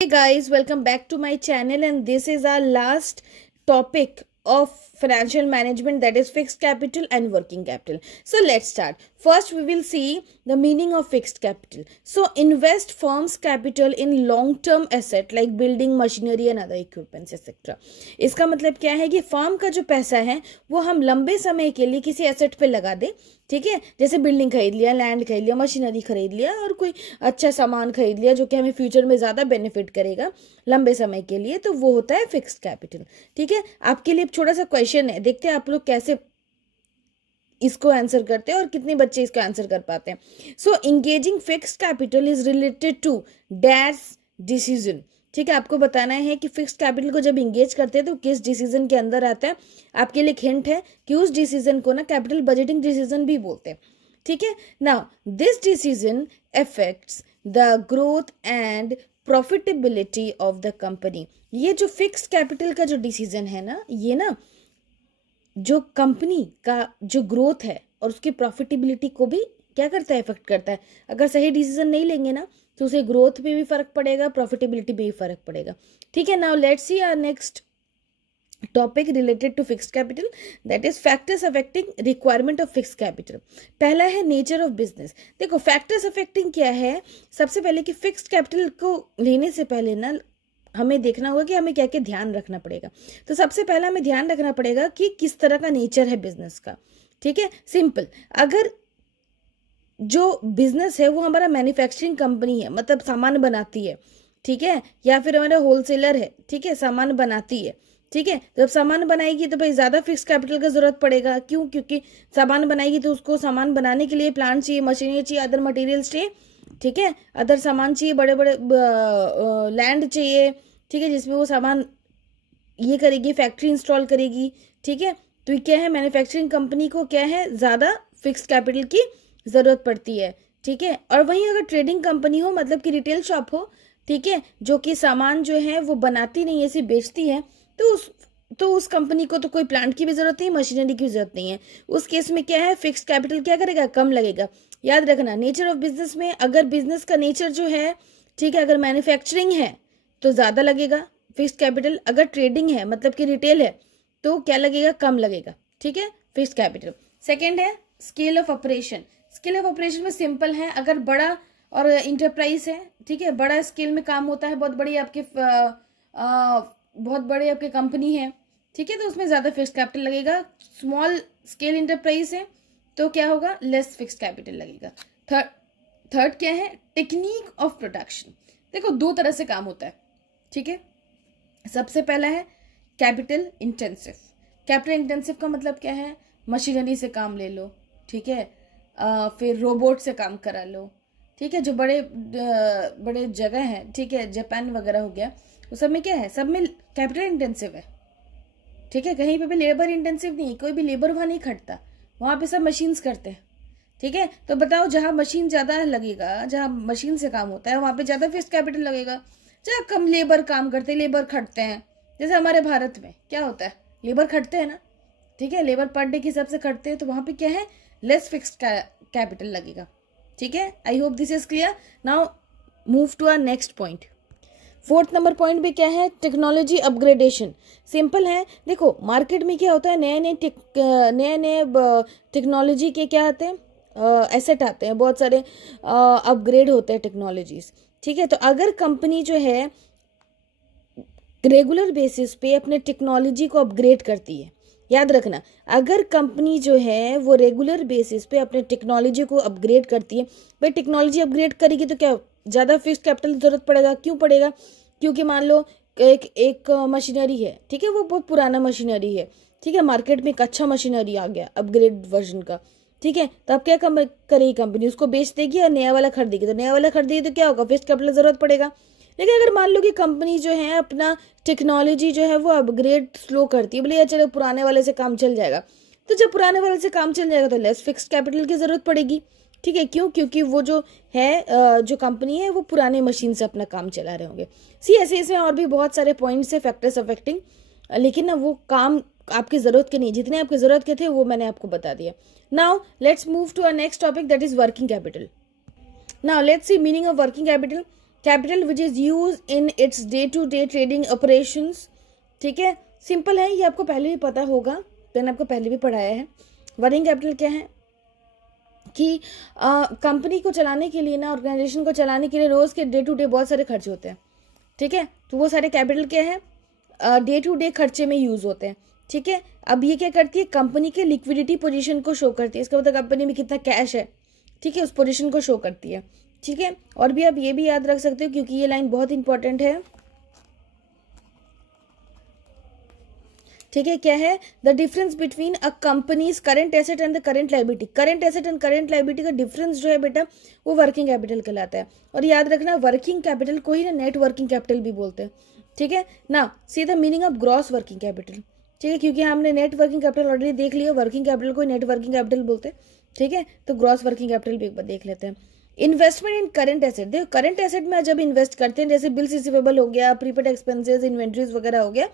Hey guys, welcome back to my channel, and this is our last topic of financial management, that is fixed capital and working capital. So let's start. First we will see the meaning of fixed capital. So invest firm's capital in long term asset like building, machinery and other equipments etc. इसका मतलब क्या है कि firm का जो पैसा है वो हम लंबे समय के लिए किसी एसेट पे लगा दें, ठीक है। जैसे बिल्डिंग खरीद लिया, लैंड खरीद लिया, मशीनरी खरीद लिया और कोई अच्छा सामान खरीद लिया जो कि हमें फ्यूचर में ज़्यादा बेनिफिट करेगा लंबे समय के लिए, तो वो होता है फिक्स्ड कैपिटल, ठीक है। आपके लिए छोटा सा क्वेश्चन है, देखते हैं आप लोग कैसे इसको आंसर करते हैं और कितने बच्चे इसको आंसर कर पाते हैं। So engaging fixed capital is related to dash decision, ठीक है। आपको बताना है कि फिक्स्ड कैपिटल को जब इंगेज करते हैं तो किस डिसीजन के अंदर आता है। आपके लिए एक हिंट है कि उस डिसीजन को ना कैपिटल बजटिंग डिसीजन भी बोलते हैं, ठीक है। Now this decision affects the growth and profitability of the company. ये जो फिक्स्ड कैपिटल का जो डिसीजन है ना, ये ना जो कंपनी का जो ग्रोथ है और उसकी प्रॉफिटेबिलिटी को भी क्या करता है, इफेक्ट करता है। अगर सही डिसीजन नहीं लेंगे ना तो उसे ग्रोथ पे भी फर्क पड़ेगा, प्रॉफिटेबिलिटी पे भी फर्क पड़ेगा, ठीक है। Now let's see our next topic related to fixed capital, that is factors affecting requirement of fixed capital. पहला है नेचर ऑफ बिजनेस। देखो फैक्टर्स अफेक्टिंग क्या है, सबसे पहले कि फिक्स्ड कैपिटल को लेने से पहले ना हमें देखना होगा कि हमें क्या क्या ध्यान रखना पड़ेगा। तो सबसे पहला हमें ध्यान रखना पड़ेगा कि किस तरह का नेचर है बिजनेस का, ठीक है। सिंपल, अगर जो बिजनेस है वो हमारा मैन्युफैक्चरिंग कंपनी है, मतलब सामान बनाती है, ठीक है, या फिर हमारा होलसेलर है, ठीक है, सामान बनाती है, ठीक है। जब सामान बनाएगी तो भाई ज़्यादा फिक्स कैपिटल का जरूरत पड़ेगा। क्यों? क्योंकि सामान बनाएगी तो उसको सामान बनाने के लिए प्लांट चाहिए, मशीनरी चाहिए, अदर मटेरियल्स चाहिए, ठीक है, अदर सामान चाहिए, बड़े बड़े लैंड चाहिए, ठीक है, जिसमें वो सामान ये करेगी, फैक्ट्री इंस्टॉल करेगी, ठीक है। तो ये क्या है, मैन्युफैक्चरिंग कंपनी को क्या है, ज़्यादा फिक्स कैपिटल की ज़रूरत पड़ती है, ठीक है। और वहीं अगर ट्रेडिंग कंपनी हो, मतलब कि रिटेल शॉप हो, ठीक है, जो कि सामान जो है वो बनाती नहीं है, सिर्फ बेचती है, तो उस कंपनी को तो कोई प्लांट की भी जरूरत नहीं, मशीनरी की भी जरूरत नहीं है। उस केस में क्या है, फिक्स्ड कैपिटल क्या करेगा, कम लगेगा। याद रखना, नेचर ऑफ बिजनेस में अगर बिजनेस का नेचर जो है, ठीक है, अगर मैन्युफैक्चरिंग है तो ज़्यादा लगेगा फिक्स्ड कैपिटल, अगर ट्रेडिंग है मतलब कि रिटेल है तो क्या लगेगा, कम लगेगा, ठीक है, फिक्स्ड कैपिटल। सेकेंड है scale of operation. Scale of operation में सिंपल है, अगर बड़ा और इंटरप्राइज है, ठीक है, बड़ा स्केल में काम होता है, बहुत बड़े आपके कंपनी है, ठीक है, तो उसमें ज़्यादा फिक्स्ड कैपिटल लगेगा। स्मॉल स्केल इंटरप्राइज है तो क्या होगा, लेस फिक्स्ड कैपिटल लगेगा। थर्ड क्या है, टेक्निक ऑफ प्रोडक्शन। देखो दो तरह से काम होता है, ठीक है। सबसे पहला है कैपिटल इंटेंसिव। कैपिटल इंटेंसिव का मतलब क्या है, मशीनरी से काम ले लो, ठीक है, फिर रोबोट से काम करा लो, ठीक है, जो बड़े बड़े जगह हैं, ठीक है, जापान वगैरह हो गया, वो सब में क्या है, सब में कैपिटल इंटेंसिव है, ठीक है। कहीं पे भी लेबर इंटेंसिव नहीं, कोई भी लेबर वहाँ नहीं खटता, वहाँ पे सब मशीन्स करते हैं, ठीक है। तो बताओ, जहाँ मशीन ज़्यादा लगेगा, जहाँ मशीन से काम होता है वहाँ पे ज़्यादा फिक्स्ड कैपिटल लगेगा। जहाँ कम लेबर काम करते हैं, लेबर खटते हैं, जैसे हमारे भारत में क्या होता है, लेबर खटते हैं ना, ठीक है, लेबर पर डे के हिसाब से खटते हैं, तो वहाँ पे क्या है, लेस फिक्स्ड कैपिटल लगेगा, ठीक है। I hope this is clear. Now move to our next point. Fourth number point भी क्या है, टेक्नोलॉजी अपग्रेडेशन। सिंपल है, देखो मार्केट में क्या होता है, नए नए टेक्नोलॉजी के क्या आते हैं, एसेट आते हैं, बहुत सारे अपग्रेड होते हैं टेक्नोलॉजीज, ठीक है। तो अगर कंपनी जो है रेगुलर बेसिस पे अपने टेक्नोलॉजी को अपग्रेड करती है, याद रखना, अगर कंपनी जो है वो रेगुलर बेसिस पे अपने टेक्नोलॉजी को अपग्रेड करती है, भाई टेक्नोलॉजी अपग्रेड करेगी तो क्या ज़्यादा फिक्स्ड कैपिटल की जरूरत पड़ेगा। क्यों पड़ेगा? क्योंकि मान लो एक मशीनरी है, ठीक है, वो बहुत पुराना मशीनरी है, ठीक है, मार्केट में एक अच्छा मशीनरी आ गया अपग्रेड वर्जन का, ठीक है, तो अब क्या करेगी कंपनी, उसको बेच देगी और नया वाला खरीदेगी, तो नया वाला खरीदेगी तो क्या होगा, फिक्स्ड कैपिटल जरूरत पड़ेगा। लेकिन अगर मान लो कि कंपनी जो है अपना टेक्नोलॉजी जो है वो अपग्रेड स्लो करती है, बोले यार चलो पुराने वाले से काम चल जाएगा, तो जब पुराने वाले से काम चल जाएगा तो लेस फिक्स्ड कैपिटल की जरूरत पड़ेगी, ठीक है। क्यों? क्योंकि वो जो है जो कंपनी है वो पुराने मशीन से अपना काम चला रहे होंगे। ऐसे इसमें और भी बहुत सारे पॉइंट्स है फैक्टर्स अफेक्टिंग, लेकिन ना वो काम आपकी जरूरत के नहीं, जितने आपकी जरूरत के थे वो मैंने आपको बता दिया। Now let's move to our next topic, that is working capital. Now let's see meaning of working capital. Capital which is use in its day to day trading operations. ठीक है, सिंपल है, ये आपको पहले भी पता होगा, मैंने आपको पहले भी पढ़ाया है। वर्किंग कैपिटल क्या है कि कंपनी को चलाने के लिए ना, ऑर्गेनाइजेशन को चलाने के लिए रोज के डे टू डे बहुत सारे खर्चे होते हैं। ठीक है, तो वो सारे कैपिटल क्या है, डे टू डे खर्चे में यूज होते हैं। ठीक है, अब ये क्या करती है, कंपनी के लिक्विडिटी पोजीशन को शो करती है, इसका मतलब कंपनी में कितना कैश है। ठीक है, उस पोजीशन को शो करती है। ठीक है, और भी आप ये भी याद रख सकते हो क्योंकि ये लाइन बहुत इंपॉर्टेंट है। ठीक है, क्या है, the difference between a companies current asset and the current liability. Current asset and current liability का डिफरेंस जो है बेटा, वो वर्किंग कैपिटल कहलाता है। और याद रखना, वर्किंग कैपिटल को ही ना नेट वर्किंग कैपिटल भी बोलते हैं। ठीक है ना, see the meaning of gross working capital. ठीक है, क्योंकि हमने नेट वर्किंग कैपिटल ऑलरेडी देख लिया, वर्किंग कैपिटल को नेट वर्किंग कैपिटल बोलते हैं। ठीक है, तो ग्रॉस वर्किंग कैपिटल भी एक बार देख लेते हैं। इन्वेस्टमेंट इन करंट एसेट, देखो करंट एसेट में जब इन्वेस्ट करते हैं, जैसे बिल्स रिसीवेबल हो गया, प्रीपेड एक्सपेंसेस, इन्वेंट्रीज वगैरह हो गया,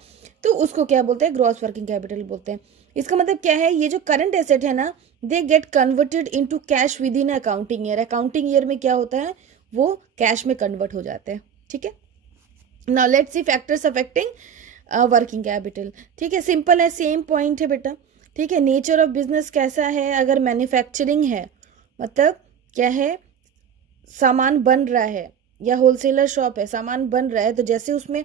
तो उसको क्या बोलते हैं, ग्रॉस वर्किंग कैपिटल बोलते हैं। इसका मतलब क्या है, ये जो करंट एसेट है ना, they get converted into cash with in accounting year. Accounting year में क्या होता है, वो कैश में कन्वर्ट हो जाते हैं। ठीक है, now let's C factors affecting working capital. ठीक है, सिंपल है, सेम पॉइंट है बेटा। ठीक है, नेचर ऑफ बिजनेस कैसा है, अगर मैन्युफैक्चरिंग है, मतलब क्या है, सामान बन रहा है, या होलसेलर शॉप है, सामान बन रहा है, तो जैसे उसमें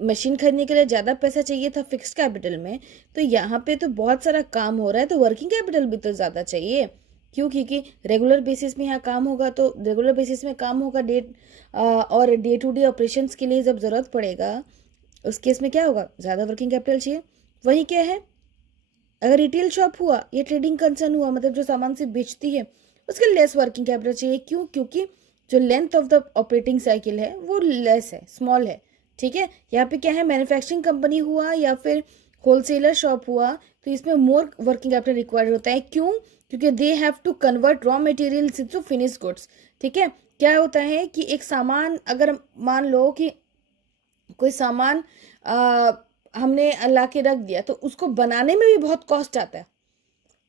मशीन खरीदने के लिए ज़्यादा पैसा चाहिए था फिक्स कैपिटल में, तो यहाँ पे तो बहुत सारा काम हो रहा है, तो वर्किंग कैपिटल भी तो ज़्यादा चाहिए। क्यों, क्योंकि रेगुलर बेसिस में यहाँ काम होगा, तो रेगुलर बेसिस में काम होगा, और डे टू डे ऑपरेशंस के लिए जब ज़रूरत पड़ेगा, उस केस में क्या होगा, ज़्यादा वर्किंग कैपिटल चाहिए। वही क्या है, अगर रिटेल शॉप हुआ या ट्रेडिंग कंसर्न हुआ, मतलब जो सामान से बेचती है, उसके लेस वर्किंग कैपिटल चाहिए। क्यों, क्योंकि जो length of the operating cycle है वो लेस है, स्मॉल है। ठीक है, यहाँ पे क्या है, मैन्युफैक्चरिंग कंपनी हुआ या फिर होलसेलर शॉप हुआ, तो इसमें मोर वर्किंग कैपिटल रिक्वायर्ड होता है। क्यों, क्योंकि they have to convert raw materials into finish goods. ठीक है, क्या होता है कि एक सामान, अगर मान लो कि कोई सामान हमने ला के रख दिया, तो उसको बनाने में भी बहुत कॉस्ट आता है।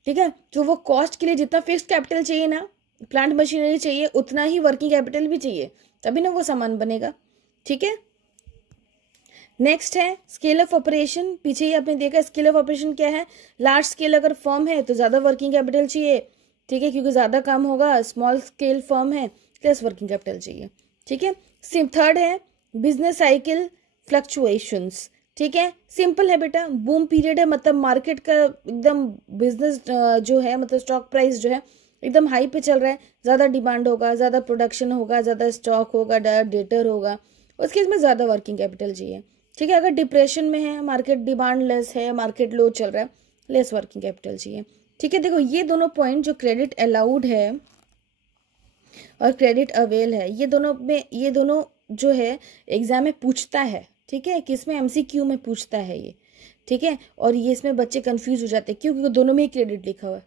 ठीक है, तो वो कॉस्ट के लिए जितना फिक्स्ड कैपिटल चाहिए ना, प्लांट मशीनरी चाहिए, उतना ही वर्किंग कैपिटल भी चाहिए, तभी ना वो सामान बनेगा। ठीक है, नेक्स्ट है स्केल ऑफ ऑपरेशन। पीछे ही आपने देखा स्केल ऑफ ऑपरेशन क्या है, लार्ज स्केल अगर फर्म है तो ज़्यादा वर्किंग कैपिटल चाहिए। ठीक है, क्योंकि ज़्यादा काम होगा। स्मॉल स्केल फर्म है, लेस वर्किंग कैपिटल चाहिए। ठीक है, थर्ड है बिजनेस साइकिल फ्लक्चुएशंस। ठीक है, सिंपल है बेटा, बूम पीरियड है, मतलब मार्केट का एकदम बिजनेस जो है, मतलब स्टॉक प्राइस जो है एकदम हाई पे चल रहा है, ज़्यादा डिमांड होगा, ज़्यादा प्रोडक्शन होगा, ज़्यादा स्टॉक होगा, डेटर होगा, उसके इसमें ज़्यादा वर्किंग कैपिटल चाहिए। ठीक है, अगर डिप्रेशन में है, मार्केट डिमांड लेस है, मार्केट लो चल रहा है, लेस वर्किंग कैपिटल चाहिए। ठीक है, देखो ये दोनों पॉइंट जो क्रेडिट अलाउड है और क्रेडिट अवेल है, ये दोनों जो है एग्जाम में पूछता है। ठीक है, किसमें, एमसीक्यू में पूछता है ये। ठीक है, और ये इसमें बच्चे कंफ्यूज हो जाते हैं, क्यों, क्योंकि दोनों में ही क्रेडिट लिखा हुआ है।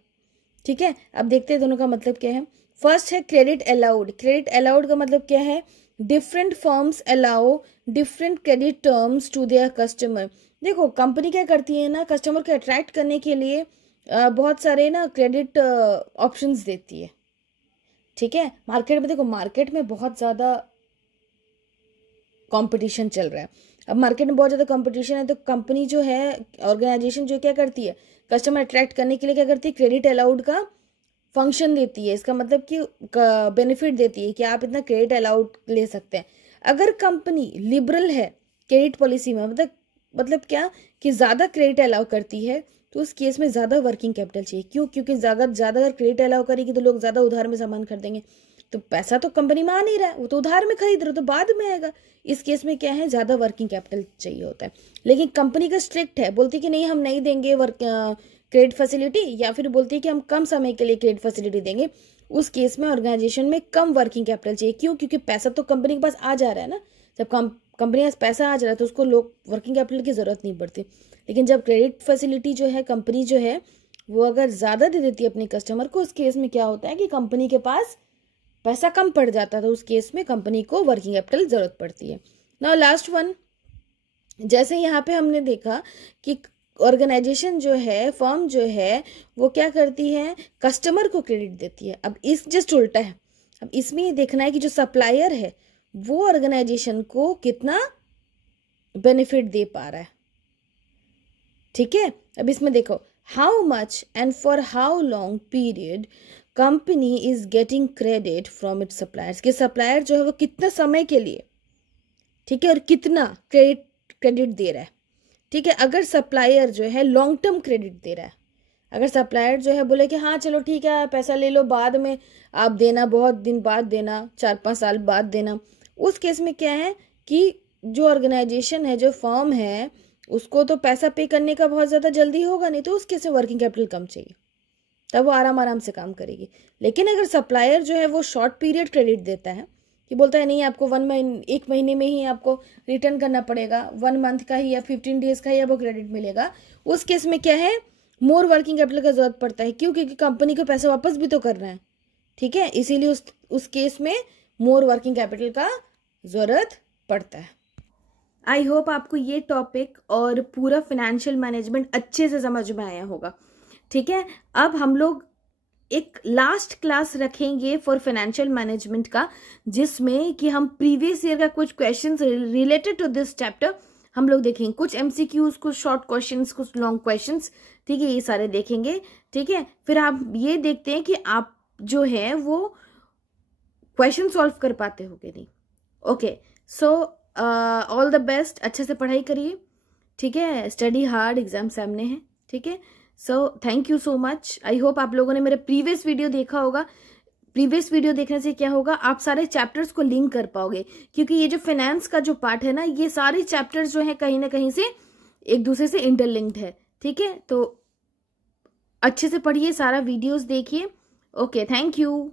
ठीक है, अब देखते हैं दोनों का मतलब क्या है। फर्स्ट है क्रेडिट अलाउड। क्रेडिट अलाउड का मतलब क्या है, different firms allow different credit terms to their customer. देखो कंपनी क्या करती है ना, कस्टमर को अट्रैक्ट करने के लिए बहुत सारे ना क्रेडिट ऑप्शंस देती है। ठीक है, मार्केट में देखो, मार्केट में बहुत ज़्यादा कंपटीशन चल रहा है। अब मार्केट में बहुत ज़्यादा कंपटीशन है, तो कंपनी जो है, ऑर्गेनाइजेशन जो क्या करती है, कस्टमर अट्रैक्ट करने के लिए क्या करती है, क्रेडिट अलाउड का फंक्शन देती है। इसका मतलब कि बेनिफिट देती है कि आप इतना क्रेडिट अलाउड ले सकते हैं। अगर कंपनी लिबरल है क्रेडिट पॉलिसी में, मतलब क्या कि ज़्यादा क्रेडिट अलाउ करती है, तो उस केस में ज़्यादा वर्किंग कैपिटल चाहिए। क्यों, क्योंकि ज़्यादा अगर क्रेडिट अलाउ करेगी तो लोग ज़्यादा उधार में सामान खरीदेंगे, तो पैसा तो कंपनी में आ नहीं रहा है, वो तो उधार में खरीद रहे हो, तो बाद में आएगा। इस केस में क्या है, ज़्यादा वर्किंग कैपिटल चाहिए होता है। लेकिन कंपनी का स्ट्रिक्ट है, बोलती कि नहीं हम नहीं देंगे क्रेडिट फैसिलिटी, या फिर बोलती है कि हम कम समय के लिए क्रेडिट फैसिलिटी देंगे, उस केस में ऑर्गेनाइजेशन में कम वर्किंग कैपिटल चाहिए। क्यों, क्योंकि पैसा तो कंपनी के पास आ जा रहा है ना। जब कंपनी के पास पैसा आ जा रहा है तो उसको लोग वर्किंग कैपिटल की ज़रूरत नहीं पड़ती। लेकिन जब क्रेडिट फैसिलिटी जो है, कंपनी जो है वो अगर ज़्यादा दे देती है अपने कस्टमर को, उस केस में क्या होता है कि कंपनी के पास पैसा कम पड़ जाता है, तो उस केस में कंपनी को वर्किंग कैपिटल ज़रूरत पड़ती है। नाउ लास्ट वन, जैसे यहाँ पे हमने देखा कि ऑर्गेनाइजेशन जो है, फर्म जो है, वो क्या करती है, कस्टमर को क्रेडिट देती है। अब इस जस्ट उल्टा है। अब इसमें ये देखना है कि जो सप्लायर है वो ऑर्गेनाइजेशन को कितना बेनिफिट दे पा रहा है। ठीक है, अब इसमें देखो, how much and for how long period company is getting credit from its suppliers, कि सप्लायर जो है वो कितना समय के लिए, ठीक है, और कितना क्रेडिट दे रहा है। ठीक है, अगर सप्लायर जो है लॉन्ग टर्म क्रेडिट दे रहा है, अगर सप्लायर जो है बोले कि हाँ चलो ठीक है पैसा ले लो, बाद में आप देना, बहुत दिन बाद देना, 4-5 साल बाद देना, उस केस में क्या है कि जो ऑर्गेनाइजेशन है, जो फर्म है, उसको तो पैसा पे करने का बहुत ज़्यादा जल्दी होगा नहीं, तो उस केस में वर्किंग कैपिटल कम चाहिए, तब वो आराम से काम करेगी। लेकिन अगर सप्लायर जो है वो शॉर्ट पीरियड क्रेडिट देता है, कि बोलता है नहीं आपको 1 महीने में ही आपको रिटर्न करना पड़ेगा, 1 मंथ का ही या 15 डेज का ही आपको क्रेडिट मिलेगा, उस केस में क्या है, मोर वर्किंग कैपिटल का जरूरत पड़ता है। क्यों? क्योंकि कंपनी को पैसा वापस भी तो करना है। ठीक है, इसीलिए उस केस में मोर वर्किंग कैपिटल का जरूरत पड़ता है। आई होप आपको ये टॉपिक और पूरा फाइनेंशियल मैनेजमेंट अच्छे से समझ में आया होगा। ठीक है, अब हम लोग एक लास्ट क्लास रखेंगे फॉर फाइनेंशियल मैनेजमेंट का, जिसमें कि हम प्रीवियस ईयर का कुछ questions related to this chapter हम लोग देखेंगे, कुछ एमसीक्यूज, कुछ शॉर्ट क्वेश्चंस, कुछ लॉन्ग क्वेश्चंस। ठीक है, ये सारे देखेंगे। ठीक है, फिर आप ये देखते हैं कि आप जो है वो क्वेश्चन सॉल्व कर पाते हो कि नहीं। Okay, so all the best, अच्छे से पढ़ाई करिए। ठीक है, स्टडी हार्ड, एग्जाम सामने है। ठीक है, so thank you so much. I hope आप लोगों ने मेरा प्रीवियस वीडियो देखा होगा। प्रीवियस वीडियो देखने से क्या होगा, आप सारे चैप्टर्स को लिंक कर पाओगे, क्योंकि ये जो फाइनेंस का जो पार्ट है ना, ये सारे चैप्टर्स जो है कहीं ना कहीं से एक दूसरे से इंटरलिंक्ड है। ठीक है, तो अच्छे से पढ़िए, सारा वीडियोस देखिए। Okay, thank you.